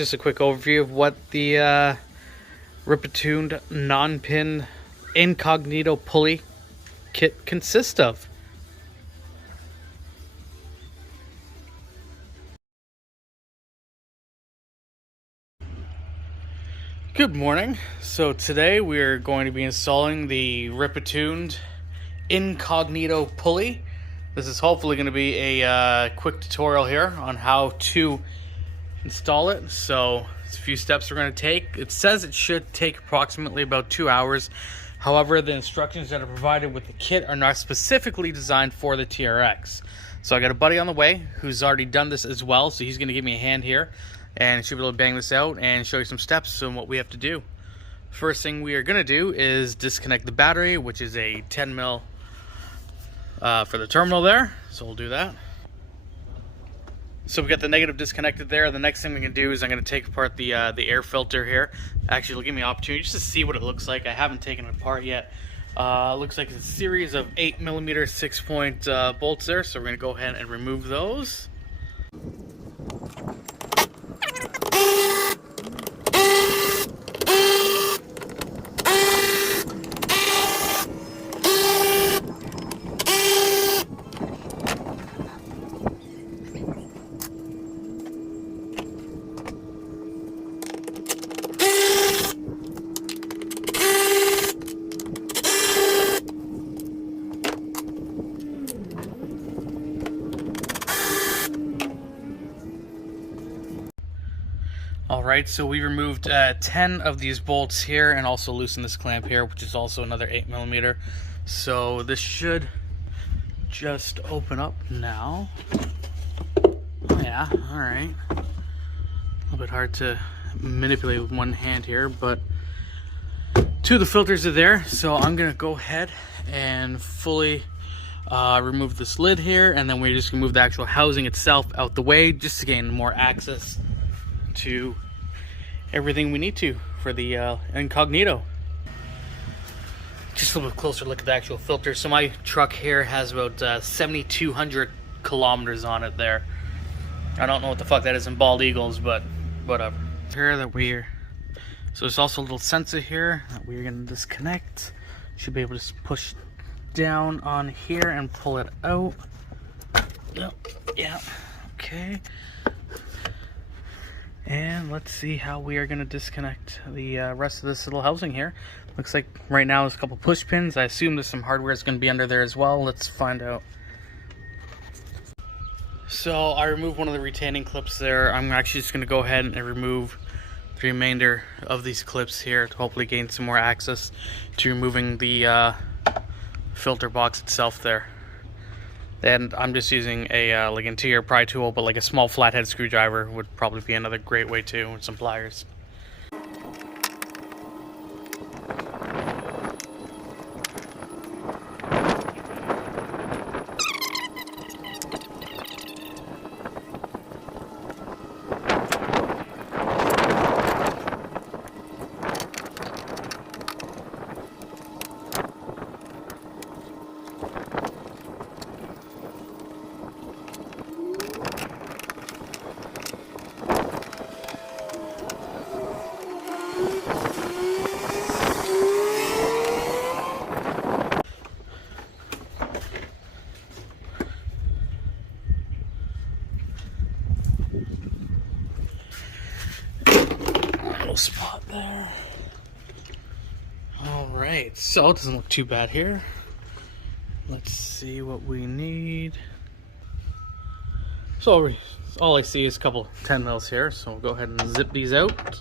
just a quick overview of what the Ripatuned non-pin Incognito Pulley kit consists of. Good morning. So today we are going to be installing the Ripatuned Incognito Pulley. This is hopefully going to be a quick tutorial here on how to install it. So it's a few steps we're going to take. It says it should take approximately about 2 hours. However, the instructions that are provided with the kit are not specifically designed for the TRX. So I got a buddy on the way who's already done this as well, so he's going to give me a hand here and should be able to bang this out and show you some steps on what we have to do. First thing we are going to do is disconnect the battery, which is a 10 mil for the terminal there, so we'll do that. So we got the negative disconnected there. The next thing we can do is I'm going to take apart the air filter here. Actually, it'll give me an opportunity just to see what it looks like. I haven't taken it apart yet. Looks like it's a series of 8mm 6-point bolts there, so we're going to go ahead and remove those. Alright, so we removed 10 of these bolts here and also loosened this clamp here, which is also another 8mm. So this should just open up now. Oh yeah, alright. A little bit hard to manipulate with one hand here, but two of the filters are there. So I'm going to go ahead and fully remove this lid here, and then we're just going to move the actual housing itself out the way just to gain more access to everything we need to for the Incognito. Just a little bit closer look at the actual filter. So my truck here has about 7,200 kilometers on it there. I don't know what the fuck that is in bald eagles, but whatever. Here that so there's also a little sensor here that we're gonna disconnect. Should be able to just push down on here and pull it out. Yep, yeah, okay. And let's see how we are going to disconnect the rest of this little housing here. Looks like right now there's a couple push pins. I assume there's some hardware that's going to be under there as well. Let's find out. So I removed one of the retaining clips there. I'm actually just going to go ahead and remove the remainder of these clips here to hopefully gain some more access to removing the filter box itself there. And I'm just using a like interior pry tool, but like a small flathead screwdriver would probably be another great way too, with some pliers. Spot there. Alright, so it doesn't look too bad here. Let's see what we need. So all I see is a couple 10 mils here, so we'll go ahead and zip these out.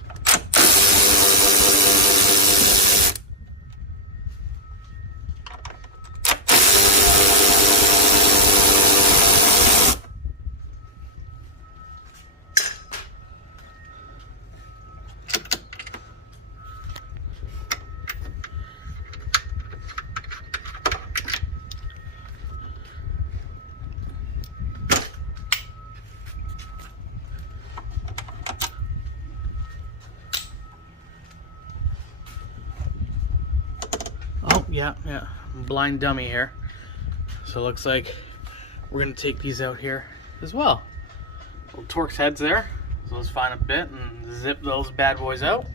Yeah, blind dummy here. So it looks like we're gonna take these out here as well. Little Torx heads there. So let's find a bit and zip those bad boys out.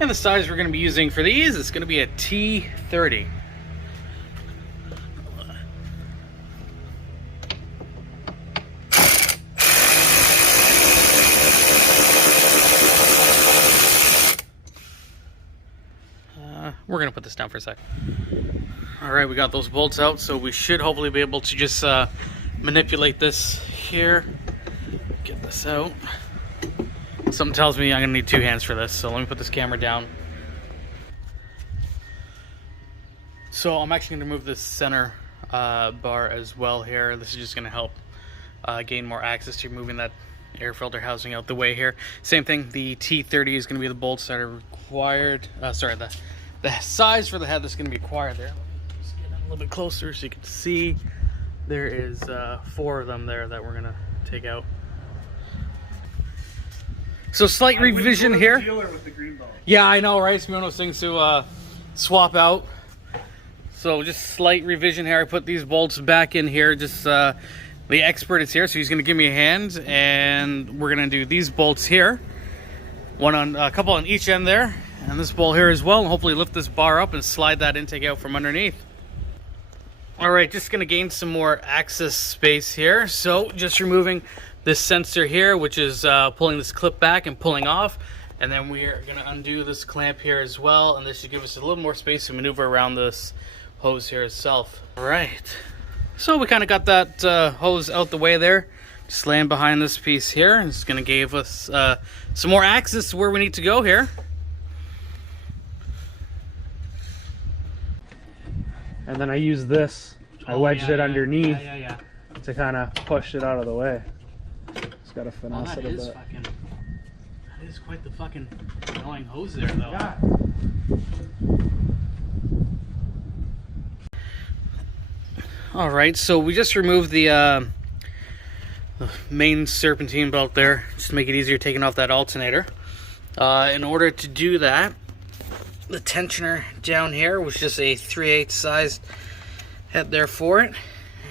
And the size we're going to be using for these is going to be a T30. We're going to put this down for a sec. Alright, we got those bolts out, so we should hopefully be able to just manipulate this here. Get this out. Something tells me I'm going to need two hands for this, so let me put this camera down. So I'm actually going to move this center bar as well here. This is just going to help gain more access to moving that air filter housing out the way here. Same thing, the T30 is going to be the bolts that are required. The size for the head that's going to be required there. Let me just get in a little bit closer so you can see. There is 4 of them there that we're going to take out. So slight revision here. With the green ball. Yeah, I know, right? It's one of those things to swap out. So just slight revision here. I put these bolts back in here. Just the expert is here, so he's going to give me a hand, and we're going to do these bolts here. One on a couple on each end there, and this bolt here as well, and hopefully lift this bar up and slide that intake out from underneath. All right, just going to gain some more access space here. So just removing this sensor here, which is pulling this clip back and pulling off, and then we are going to undo this clamp here as well, and this should give us a little more space to maneuver around this hose here itself. All right, so we kind of got that hose out the way there. Just laying behind this piece here, and it's going to give us some more access to where we need to go here. And then I use this. I wedged it underneath to kind of push it out of the way. Just gotta finesse it a bit. That is quite the fucking annoying hose there, though. Yeah. All right, so we just removed the main serpentine belt there, just to make it easier taking off that alternator. In order to do that, the tensioner down here was just a 3/8 sized head there for it,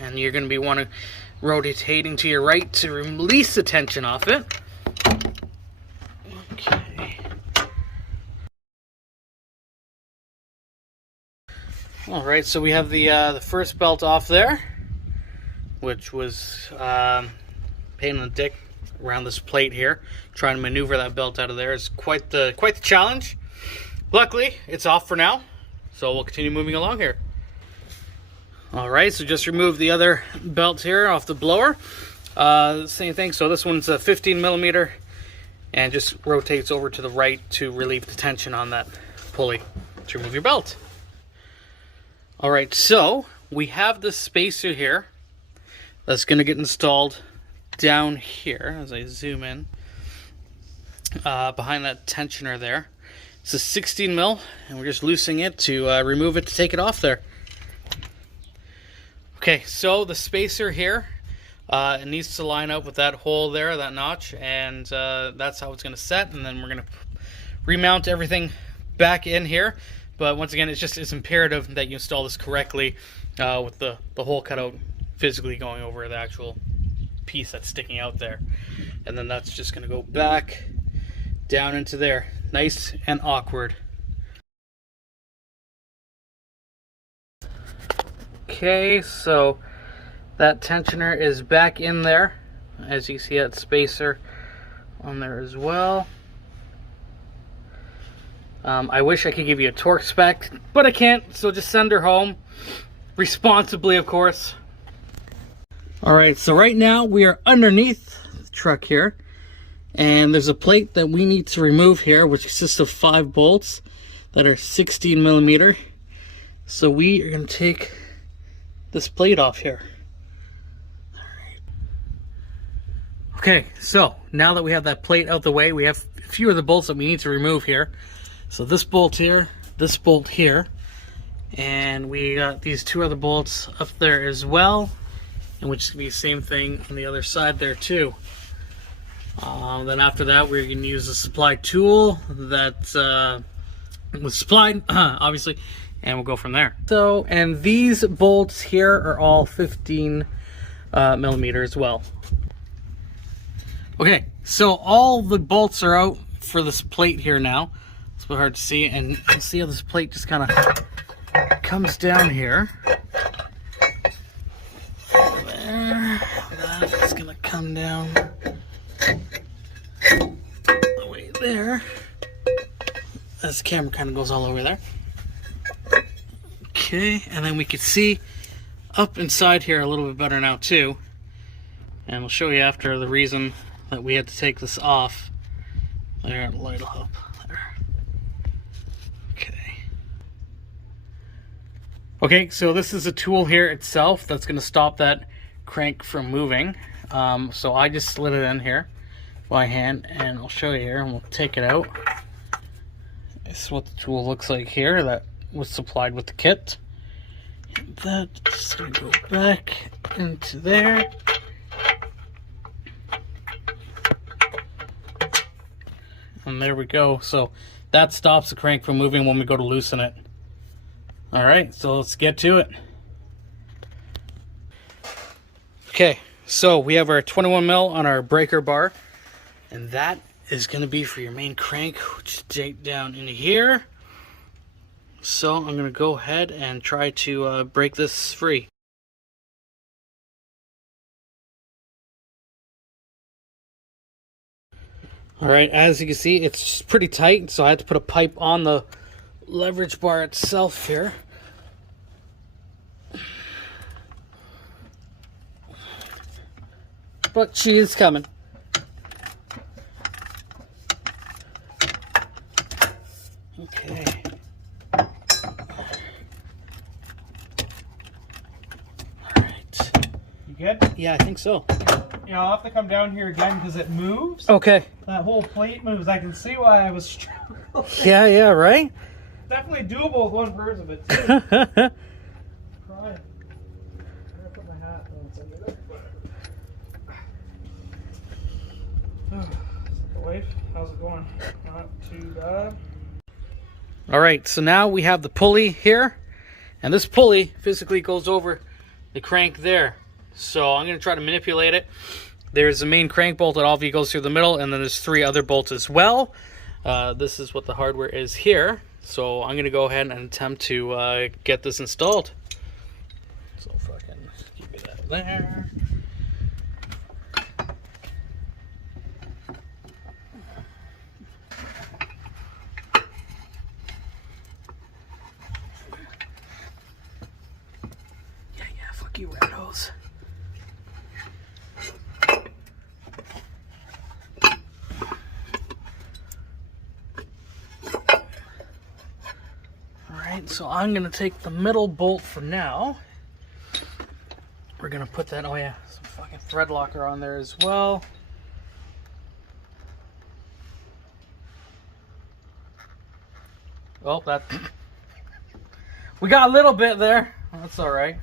and you're going to be rotating to your right to release the tension off it. Okay. All right, so we have the first belt off there, which was pain in the dick around this plate here. Trying to maneuver that belt out of there is quite the challenge. Luckily, it's off for now, so we'll continue moving along here. All right, so just remove the other belt here off the blower. Same thing, so this one's a 15 millimeter, and just rotates over to the right to relieve the tension on that pulley to remove your belt. All right, so we have this spacer here that's going to get installed down here as I zoom in behind that tensioner there. It's a 16 mil, and we're just loosening it to remove it to take it off there. Okay, so the spacer here, it needs to line up with that hole there, that notch, and that's how it's going to set. And then we're going to remount everything back in here. But once again, it's imperative that you install this correctly with the hole cut out physically going over the actual piece that's sticking out there. And then that's just going to go back down into there. Nice and awkward. Okay, so that tensioner is back in there. As you see, that spacer on there as well. I wish I could give you a torque spec, but I can't, so just send her home. Responsibly, of course. Alright, so right now we are underneath the truck here. And there's a plate that we need to remove here, which consists of 5 bolts that are 16 millimeter. So we are going to take this plate off here. Alright. Okay, so now that we have that plate out the way, we have a few of the bolts that we need to remove here. So this bolt here, and we got these 2 other bolts up there as well, and which is going to be the same thing on the other side there too. Then after that, we're going to use a supply tool that was supplied, obviously, and we'll go from there. So, and these bolts here are all 15 millimeter as well. Okay, so all the bolts are out for this plate here now. It's a bit hard to see, and you'll see how this plate just kind of comes down here. There, that's gonna come down the way there. As the camera kind of goes all over there. Okay, and then we can see up inside here a little bit better now too. And we'll show you after the reason that we had to take this off. There, light will help. There. Okay. Okay, so this is a tool here itself that's going to stop that crank from moving. So I just slid it in here by hand, and I'll show you here, and we'll take it out. This is what the tool looks like here that was supplied with the kit. And that's going to go back into there. And there we go. So that stops the crank from moving when we go to loosen it. Alright, so let's get to it. Okay, so we have our 21 mil on our breaker bar. And that is going to be for your main crank, which is deep down in here. So I'm going to go ahead and try to break this free. Alright, as you can see, it's pretty tight, so I had to put a pipe on the leverage bar itself here. But she is coming. Okay. Alright. You good? Yeah, I think so. Yeah, I'll have to come down here again because it moves. Okay. That whole plate moves. I can see why I was struggling. Yeah, right? Definitely doable with one person, but two. Try. I'm gonna put my hat on. Wife, how's it going? Not too bad. Alright, so now we have the pulley here. And this pulley physically goes over the crank there. So I'm going to try to manipulate it. There's the main crank bolt that obviously goes through the middle, and then there's 3 other bolts as well. This is what the hardware is here. So I'm going to go ahead and attempt to get this installed. So fucking keep it out there. Yeah, fuck you, rat hose. So I'm going to take the middle bolt for now. We're going to put that, oh yeah, some fucking thread locker on there as well. Well, that... we got a little bit there. That's alright.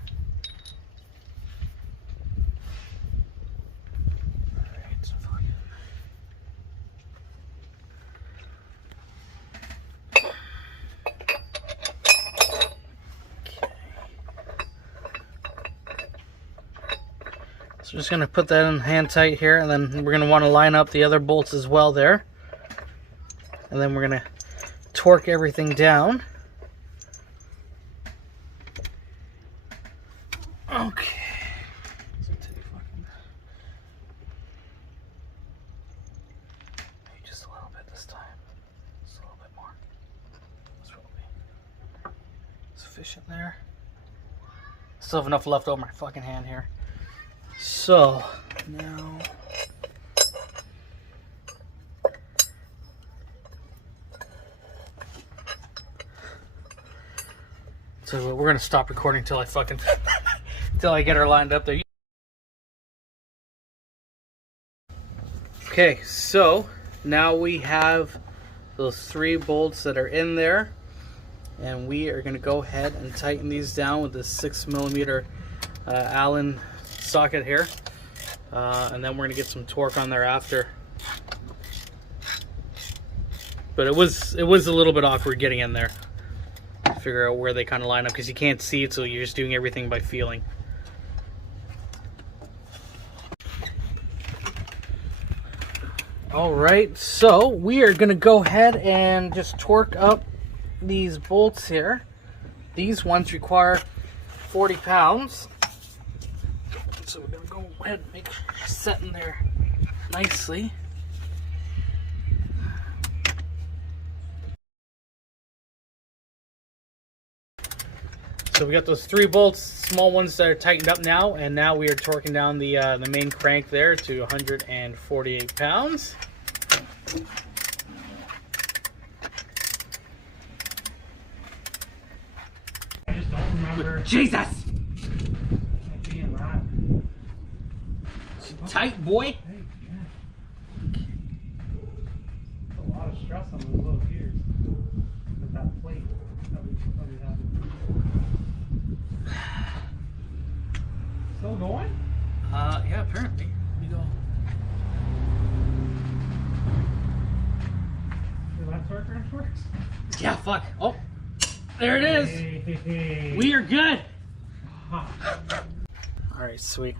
So just going to put that in hand tight here, and then we're going to want to line up the other bolts as well there. And then we're going to torque everything down. Okay. Maybe just a little bit this time. Just a little bit more. That's probably sufficient there. Still have enough left over my fucking hand here. So now so we're gonna stop recording till I fucking till I get her lined up there. Okay, so now we have those 3 bolts that are in there, and we are gonna go ahead and tighten these down with this 6mm Allen socket here, and then we're gonna get some torque on there after. But it was a little bit awkward getting in there to figure out where they kind of line up because you can't see it, so you're just doing everything by feeling. All right, so we are gonna go ahead and just torque up these bolts here. These ones require 40 pounds. So we're gonna go ahead and make sure they're set in there nicely. So we got those 3 bolts, small ones that are tightened up now, and now we are torquing down the main crank there to 148 pounds. I just don't remember. Jesus! Being that. Tight, boy. Hey, yeah. A lot of stress on those little gears with that plate that we have. Still going? Yeah, apparently. Let me go. Is that torque wrench works? Yeah, fuck. Oh, there it is. Hey. We are good. Huh. All right, sweet.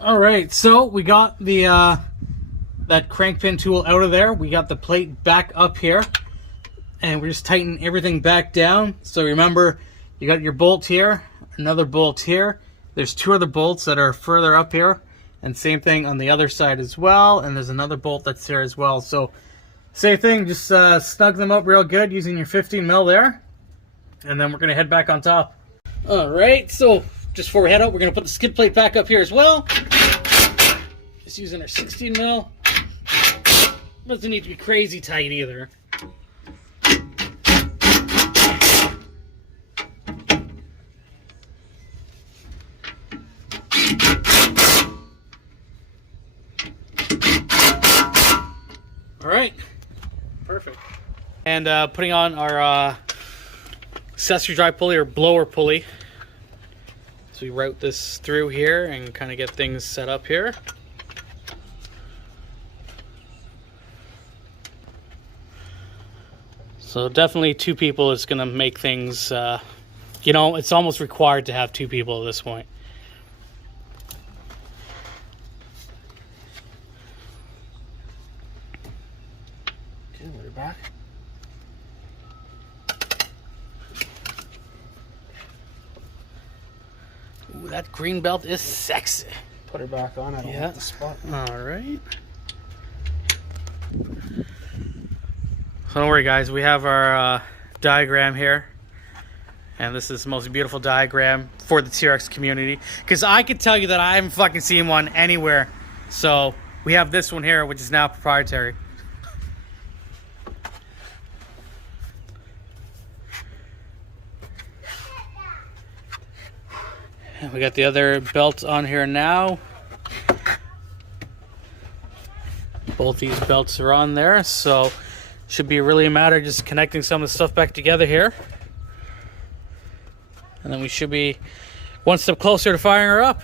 All right, so we got the that crank pin tool out of there. We got the plate back up here, and we're just tightening everything back down. So remember, you got your bolt here, another bolt here. There's 2 other bolts that are further up here, and same thing on the other side as well. And there's another bolt that's here as well. So same thing, just snug them up real good using your 15 mil there, and then we're gonna head back on top. All right, so just before we head out, we're gonna put the skid plate back up here as well. Just using our 16 mil. Doesn't need to be crazy tight either. All right, perfect. And putting on our accessory drive pulley or blower pulley. So we route this through here and kind of get things set up here. So definitely 2 people is going to make things, you know, it's almost required to have 2 people at this point. Okay, we're back. Ooh, that green belt is sexy. Put her back on. I don't like the spot. All right. So don't worry, guys. We have our diagram here, and this is the most beautiful diagram for the TRX community. Because I can tell you that I haven't fucking seen one anywhere. So we have this one here, which is now proprietary. And we got the other belts on here now. Both these belts are on there, so should be really a matter of just connecting some of the stuff back together here. And then we should be one step closer to firing her up.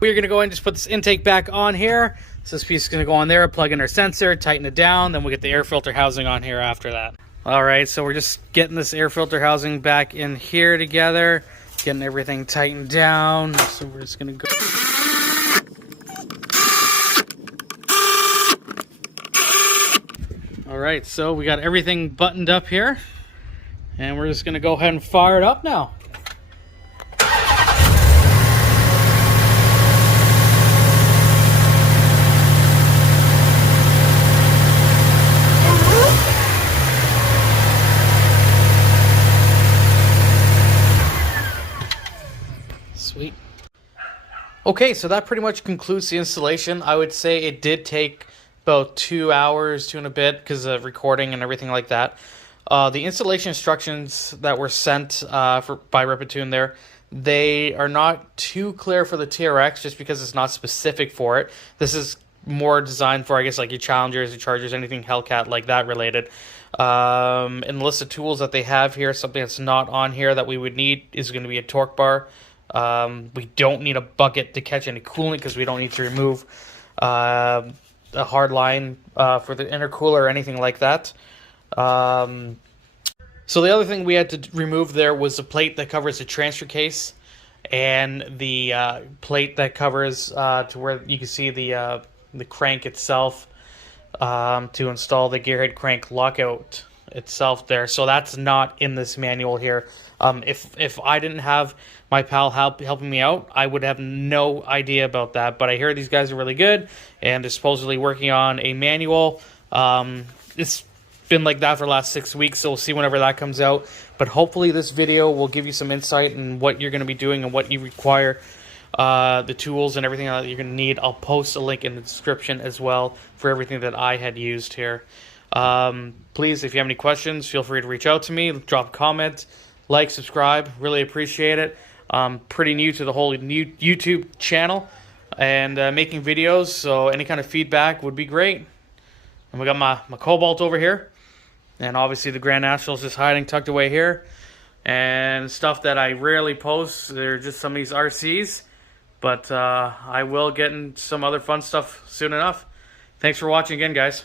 We're gonna go ahead and just put this intake back on here. So this piece is gonna go on there, plug in our sensor, tighten it down, then we'll get the air filter housing on here after that. All right, so we're just getting this air filter housing back in here together, getting everything tightened down. So we're just gonna go. All right, so we got everything buttoned up here, and we're just gonna go ahead and fire it up now. Sweet. Okay, so that pretty much concludes the installation. I would say it did take about 2 hours, 2 and a bit, because of recording and everything like that. The installation instructions that were sent by Ripatuned there, they are not too clear for the TRX just because it's not specific for it. This is more designed for, I guess, like your Challengers, your Chargers, anything Hellcat like that related. In the list of tools that they have here, something that's not on here that we would need is going to be a torque bar. We don't need a bucket to catch any coolant because we don't need to remove a hard line for the intercooler or anything like that. So the other thing we had to remove there was the plate that covers the transfer case and the plate that covers to where you can see the the crank itself to install the gearhead crank lockout itself there. So that's not in this manual here. If I didn't have my pal helping me out, I would have no idea about that. But I hear these guys are really good, and they're supposedly working on a manual. It's been like that for the last 6 weeks, so we'll see whenever that comes out. But hopefully this video will give you some insight in what you're going to be doing and what you require, the tools and everything that you're going to need. I'll post a link in the description as well for everything that I had used here. Please, if you have any questions, feel free to reach out to me, drop a comment, like, subscribe. Really appreciate it. I'm pretty new to the whole YouTube channel and making videos, so any kind of feedback would be great. And we got my Cobalt over here. And obviously the Grand National's just hiding, tucked away here. And stuff that I rarely post, they're just some of these RCs. But I will get in some other fun stuff soon enough. Thanks for watching again, guys.